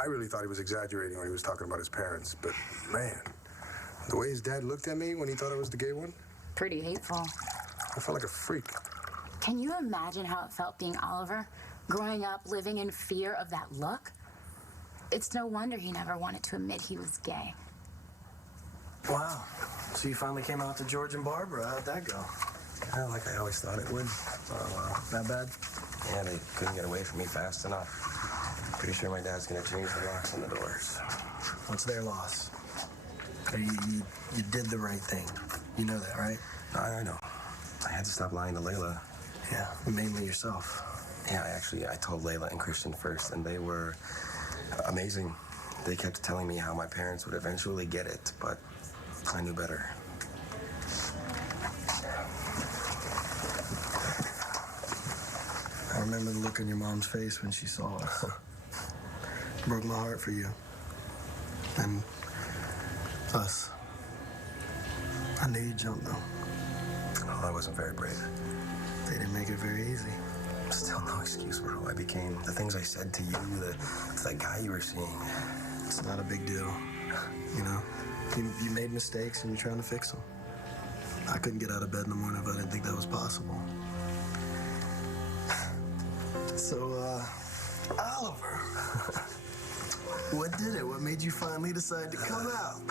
I really thought he was exaggerating when he was talking about his parents, but man, the way his dad looked at me when he thought I was the gay one, pretty hateful. I felt like a freak. Can you imagine how it felt being Oliver, growing up living in fear of that look? It's no wonder he never wanted to admit he was gay. Wow. So you finally came out to George and Barbara. How'd that go? Yeah, like I always thought it would. Oh, wow. That bad? Yeah, they couldn't get away from me fast enough. Pretty sure my dad's gonna change the locks on the doors. What's their loss? You did the right thing. You know that, right? I know. I had to stop lying to Layla. Yeah, mainly yourself. Yeah, I told Layla and Christian first, and they were amazing. They kept telling me how my parents would eventually get it, but I knew better. I remember the look on your mom's face when she saw us. Broke my heart for you. And us. I knew you'd jump, though. Oh, I wasn't very brave. They didn't make it very easy. Still no excuse for who I became. The things I said to you, that guy you were seeing. It's not a big deal, you know? You made mistakes and you're trying to fix them. I couldn't get out of bed in the morning if I didn't think that was possible. So, Oliver, what did it? What made you finally decide to come out?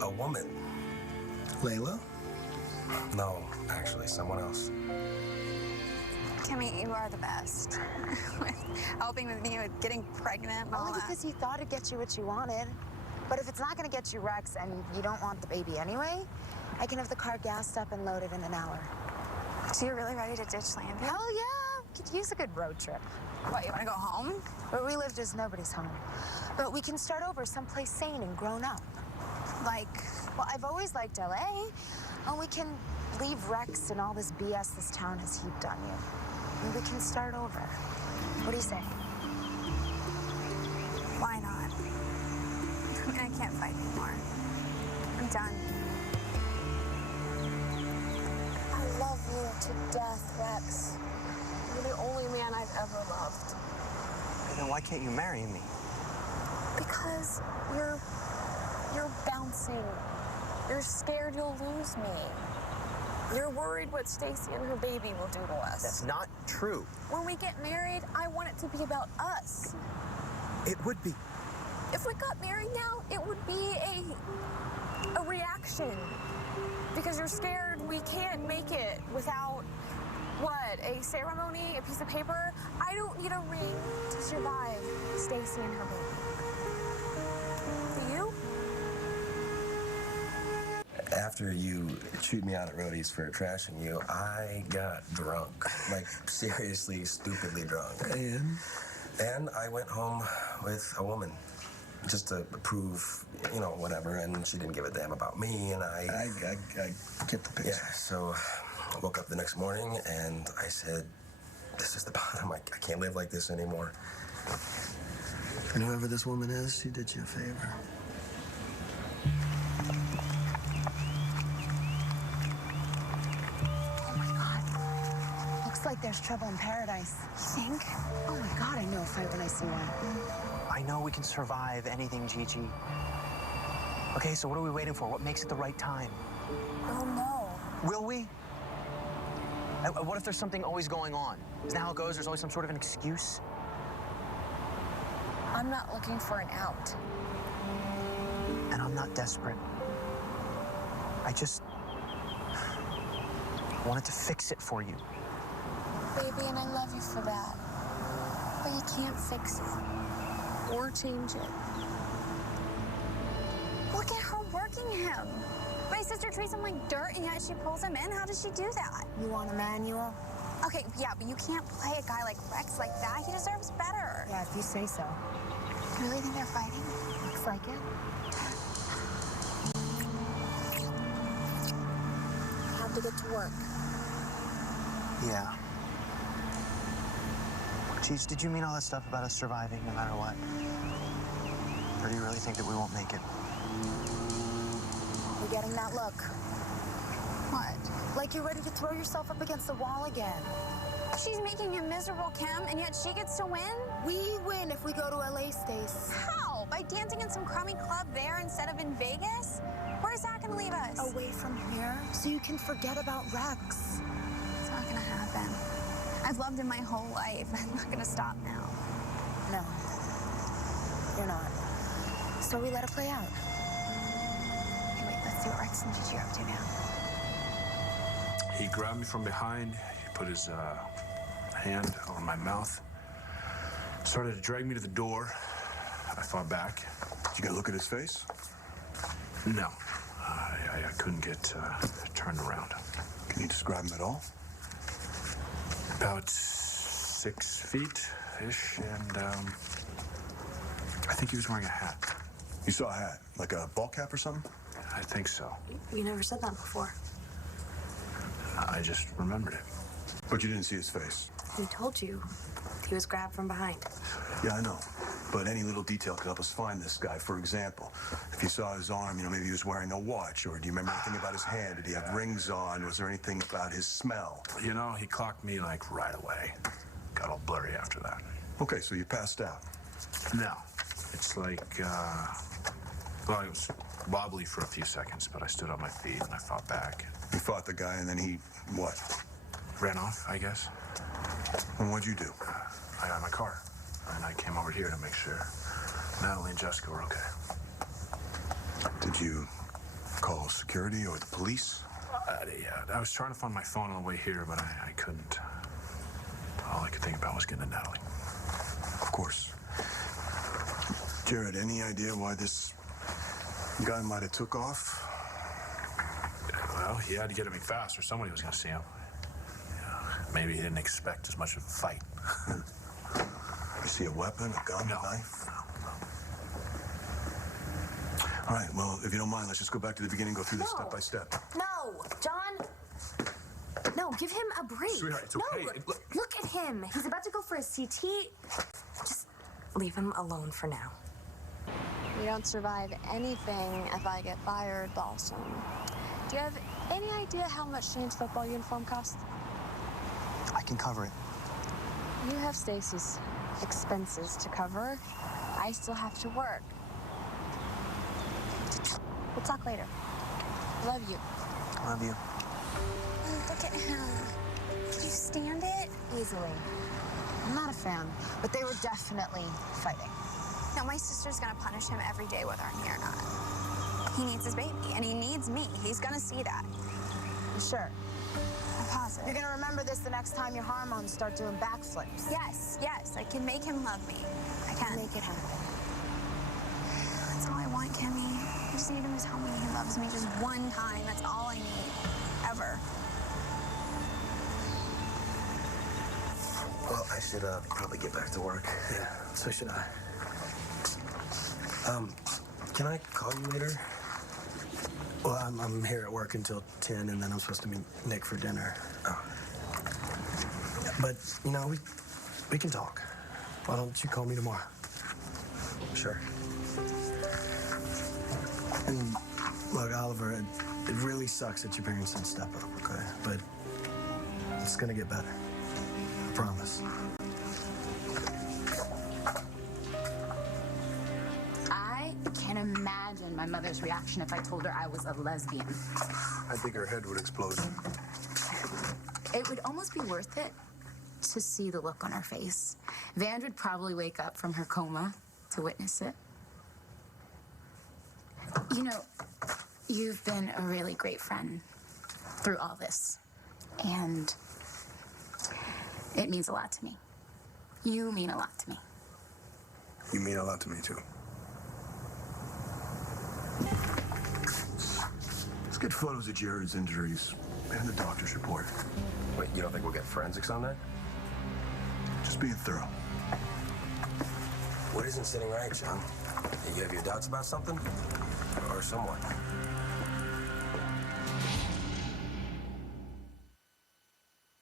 A woman. Layla? No, actually, someone else. Kimmy, you are the best. Helping with me with getting pregnant and all Only because you thought it'd get you what you wanted. But if it's not gonna get you Rex and you don't want the baby anyway, I can have the car gassed up and loaded in an hour. So you're really ready to ditch Llanview? Hell yeah! Could use a good road trip. What, you want to go home? Where we live, just nobody's home. But we can start over someplace sane and grown up. Like, well, I've always liked LA. And we can leave Rex and all this BS this town has heaped on you. And we can start over. What do you say? Why not? I mean, I can't fight anymore. I'm done. I love you to death, Rex. You're the only man I've ever loved. Then why can't you marry me? Because you're bouncing. You're scared you'll lose me. You're worried what Stacy and her baby will do to us. That's not true. When we get married, I want it to be about us. It would be. If we got married now, it would be a reaction. Because you're scared we can't make it without, what, a ceremony, a piece of paper? I don't need a ring to survive Stacy and her baby. Do you? After you chewed me out at Roadie's for trashing you, I got drunk. Like, seriously, stupidly drunk. And I went home with a woman. Just to prove, you know, whatever, and she didn't give a damn about me, and I get the picture. Yeah, so I woke up the next morning, and I said, this is the bottom. I can't live like this anymore. And whoever this woman is, she did you a favor. Oh my God. Looks like there's trouble in paradise. You think? Oh my God, I know a fight when I see one. I know we can survive anything, Gigi. Okay, so what are we waiting for? What makes it the right time? Oh no. Will we? What if there's something always going on? Isn't that how it goes? There's always some sort of an excuse? I'm not looking for an out. And I'm not desperate. I just wanted to fix it for you. Baby, and I love you for that. But you can't fix it. Or change it. Look at her working him. My sister treats him like dirt, and yet she pulls him in. How does she do that? You want a manual? Okay, yeah, but you can't play a guy like Rex like that. He deserves better. Yeah, if you say so. You really think they're fighting? Looks like it. I have to get to work. Yeah. Cheese, did you mean all that stuff about us surviving no matter what? Or do you really think that we won't make it? You're getting that look. What? Like you're ready to throw yourself up against the wall again. She's making him miserable, Kim, and yet she gets to win? We win if we go to LA, Stace. How? By dancing in some crummy club there instead of in Vegas? Where's that gonna leave us? Away from here, so you can forget about Rex. It's not gonna happen. I've loved him my whole life. I'm not gonna stop now. No, you're not. So we let it play out. Okay, wait, let's see what Rex and Gigi are up to now. He grabbed me from behind. He put his hand over my mouth. Started to drag me to the door. I fought back. Did you get a look at his face? No. I couldn't get turned around. Can you describe him at all? About 6 feet-ish, and I think he was wearing a hat. You saw a hat? Like a ball cap or something? I think so. You never said that before. I just remembered it. But you didn't see his face? He told you. He was grabbed from behind. Yeah, I know. But any little detail could help us find this guy. For example, if you saw his arm, maybe he was wearing a watch, or do you remember anything about his hand? Did he have rings on? Was there anything about his smell? You know, he clocked me like right away. Got all blurry after that. Okay, so you passed out. No. It's like, well, it was wobbly for a few seconds, but I stood on my feet and I fought back. You fought the guy and then he, what? Ran off, I guess. And what'd you do? I got in my car, and I came over here to make sure Natalie and Jessica were okay. Did you call security or the police? Yeah, I was trying to find my phone on the way here, but I couldn't. All I could think about was getting to Natalie. Of course. Jared, any idea why this guy might have took off? Well, he had to get at me fast, or somebody was going to see him. Maybe he didn't expect as much of a fight. You see a weapon, a gun, No. a knife? All right, well, if you don't mind, let's just go back to the beginning, go through this step by step. No, John. No, give him a break. Sweetheart, it's okay. No, look at him. He's about to go for a CT. Just leave him alone for now. You don't survive anything if I get fired, Balsam. Do you have any idea how much Shane's football uniform costs? I can cover it. You have Stacy's expenses to cover. I still have to work. We'll talk later. Love you. Love you. Look at him. Could you stand it? Easily. I'm not a fan, but they were definitely fighting. No, my sister's gonna punish him every day whether I'm here or not. He needs his baby, and he needs me. He's gonna see that. You sure? I'm positive. You're gonna remember this the next time your hormones start doing backflips. Yes, yes, I can make him love me. I can. Make it happen. That's all I want, Kimmy. I just need him to tell me he loves me just one time. That's all I need. Ever. Well, I should probably get back to work. Yeah, so should I. Can I call you later? Well, I'm here at work until 10, and then I'm supposed to meet Nick for dinner. Oh. But, you know, we can talk. Why don't you call me tomorrow? Sure. And look, Oliver, it really sucks that your parents didn't step up, okay? But it's gonna get better. I promise. I can imagine my mother's reaction if I told her I was a lesbian. I think her head would explode. It would almost be worth it to see the look on her face. Van would probably wake up from her coma to witness it. You know, you've been a really great friend through all this, and it means a lot to me. You mean a lot to me. You mean a lot to me, too. Let's get photos of Jared's injuries and the doctor's report. Wait, you don't think we'll get forensics on that? Just being thorough. What isn't sitting right, John? You have your doubts about something? Or someone?